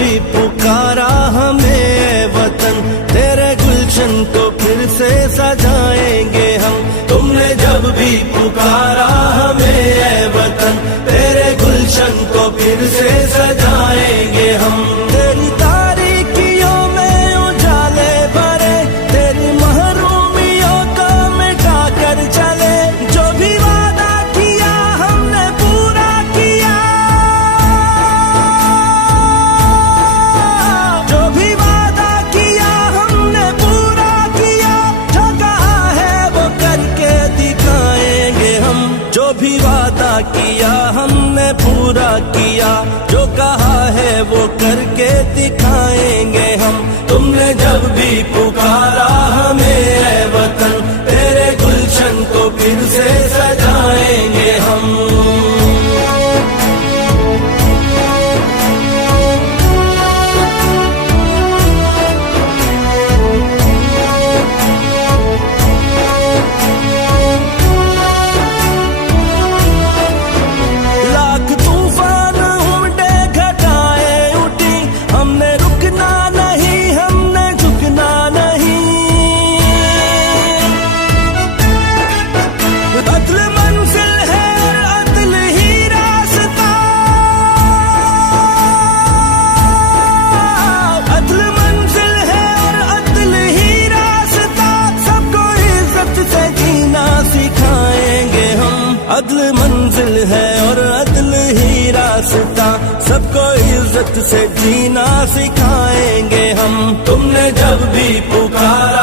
भी पुकारा हमें वतन, तेरे गुलशन को फिर से सजाएंगे हम। तुमने जब भी पुकारा हमें वतन, तेरे गुलशन को फिर से सजाएंगे हम। तेरी तारीकियों में उजाले भरे, तेरी महरूमियों को मिटा कर चले। जो भी वादा किया हमने पूरा किया, जो भी वादा किया हमने पूरा किया। जो कहा है वो करके दिखाएंगे हम, जो भी वादा किया हमने पूरा किया। जो कहा है वो करके दिखाएंगे हम। तुमने जब भी पुकारा हमें ऐ वतन, तेरे गुलशन को फिर से सजाएंगे हम। अदल मंजिल है और अदल ही रास्ता, सबको इज्जत से जीना सिखाएंगे हम। तुमने जब भी पुकारा